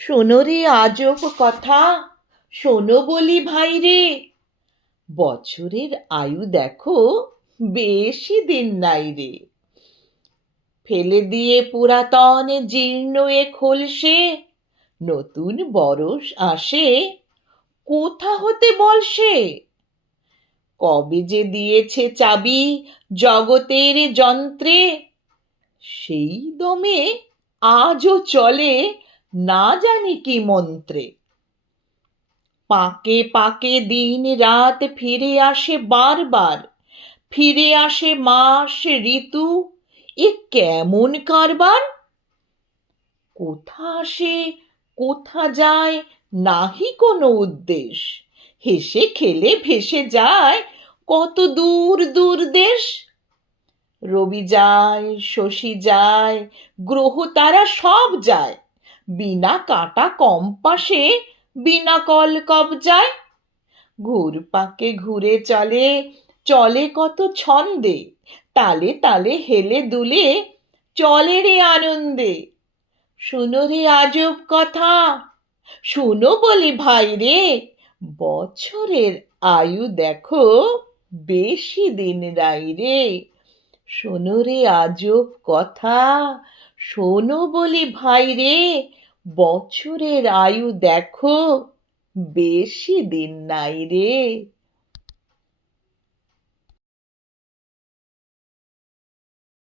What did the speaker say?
শোনো রে আজব কথা, শোনো বলি ভাই রে। বছরের আয়ু দেখো বেশি দিন নাই রে। ফেলে দিয়ে পুরাতন জীর্ণ এ খোলসে নতুন বরষ আসে কোথা হতে বলসে। কবে যে দিয়েছে চাবি জগতের যন্ত্রে, সেই দমে আজও চলে না জানি কি মন্ত্রে। পাকে পাকে দিন রাত ফিরে আসে বারবার, ফিরে আসে মাস ঋতু, এ কেমন কারবার। কোথা আসে কোথা যায় নাহি কোনো উদ্দেশ, হেসে খেলে ভেসে যায় কত দূর দূর দেশ। রবি যায় শশী যায় গ্রহ তারা সব যায়, বিনা কাঁটা কম্পাসে বিনা কল কবজায়। ঘুরপাকে ঘুরে চলে চলে কত ছন্দে, তালে তালে হেলে দুলে চলে রে আনন্দে। শুনো রে আজব কথা, শুনো বলি ভাই রে। বছরের আয়ু দেখো বেশি দিন নাই রে। শোনো রে আজব কথা, শোনো বলি ভাই রে। বছরের আয়ু দেখো বেশি দিন নাই রে।